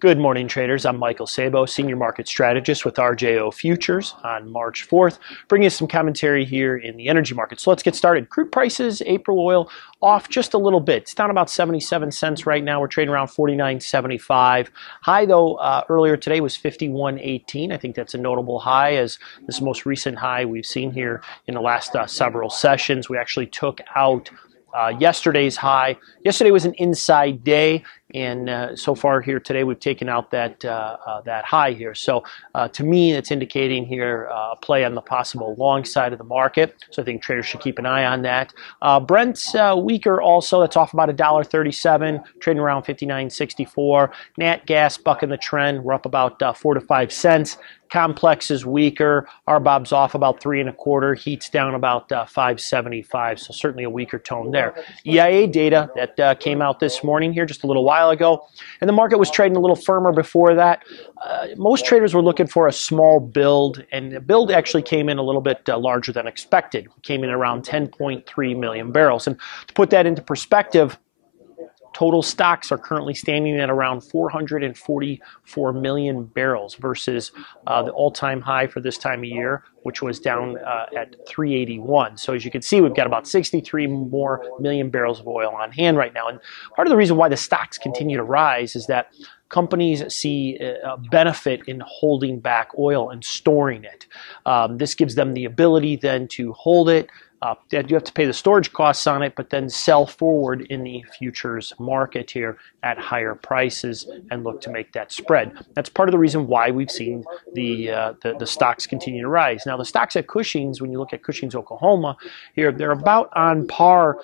Good morning, traders. I'm Michael Sabo, Senior Market Strategist with RJO Futures on March 4th, bringing you some commentary here in the energy market. So let's get started. Crude prices, April oil, off just a little bit. It's down about 77 cents right now. We're trading around 49.75. High, though, earlier today was 51.18. I think that's a notable high, as this most recent high we've seen here in the last several sessions. We actually took out yesterday's high. Yesterday was an inside day, and so far here today we've taken out that high here. So to me, it's indicating here a play on the possible long side of the market. So I think traders should keep an eye on that. Brent's weaker also. That's off about $1.37, trading around 59.64. Nat gas bucking the trend. We're up about 4 to 5 cents. Complex is weaker. RBOB's off about 3 1/4. Heat's down about 5.75. So certainly a weaker tone there. EIA data that came out this morning here just a little while ago, and the market was trading a little firmer before that. Most traders were looking for a small build, and the build actually came in a little bit larger than expected. It came in around 10.3 million barrels. And to put that into perspective, total stocks are currently standing at around 444 million barrels versus the all-time high for this time of year, which was down at 381. So as you can see, we've got about 63 more million barrels of oil on hand right now. And part of the reason why the stocks continue to rise is that companies see a benefit in holding back oil and storing it. This gives them the ability then to hold it. You have to pay the storage costs on it, but then sell forward in the futures market here at higher prices and look to make that spread. That's part of the reason why we've seen the stocks continue to rise. Now, the stocks at Cushing's, when you look at Cushing's, Oklahoma, here, they're about on par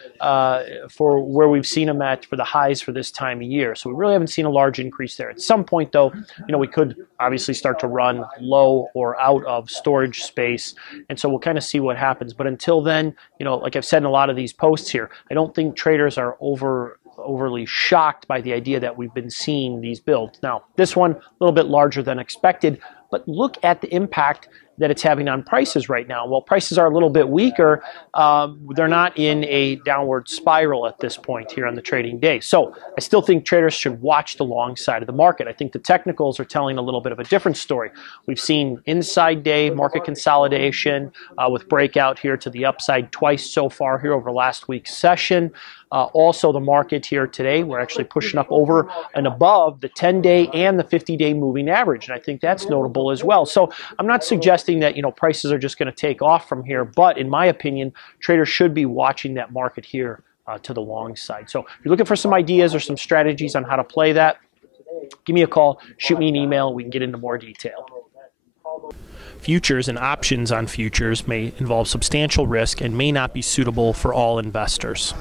for where we've seen them at for the highs for this time of year. So we really haven't seen a large increase there. At some point, though, we could obviously start to run low or out of storage space, and so we'll kind of see what happens. But until then, like I've said in a lot of these posts here, I don't think traders are overly shocked by the idea that we've been seeing these builds. Now, this one a little bit larger than expected, but look at the impact that it's having on prices right now. Well, prices are a little bit weaker. They're not in a downward spiral at this point here on the trading day. So I still think traders should watch the long side of the market. I think the technicals are telling a little bit of a different story. We've seen inside day market consolidation with breakout here to the upside twice so far here over last week's session. Also, the market here today, we're actually pushing up over and above the 10-day and the 50-day moving average, and I think that's notable as well. So I'm not suggesting that prices are just going to take off from here, but in my opinion, traders should be watching that market here to the long side. So if you're looking for some ideas or some strategies on how to play that, give me a call, shoot me an email, we can get into more detail. Futures and options on futures may involve substantial risk and may not be suitable for all investors.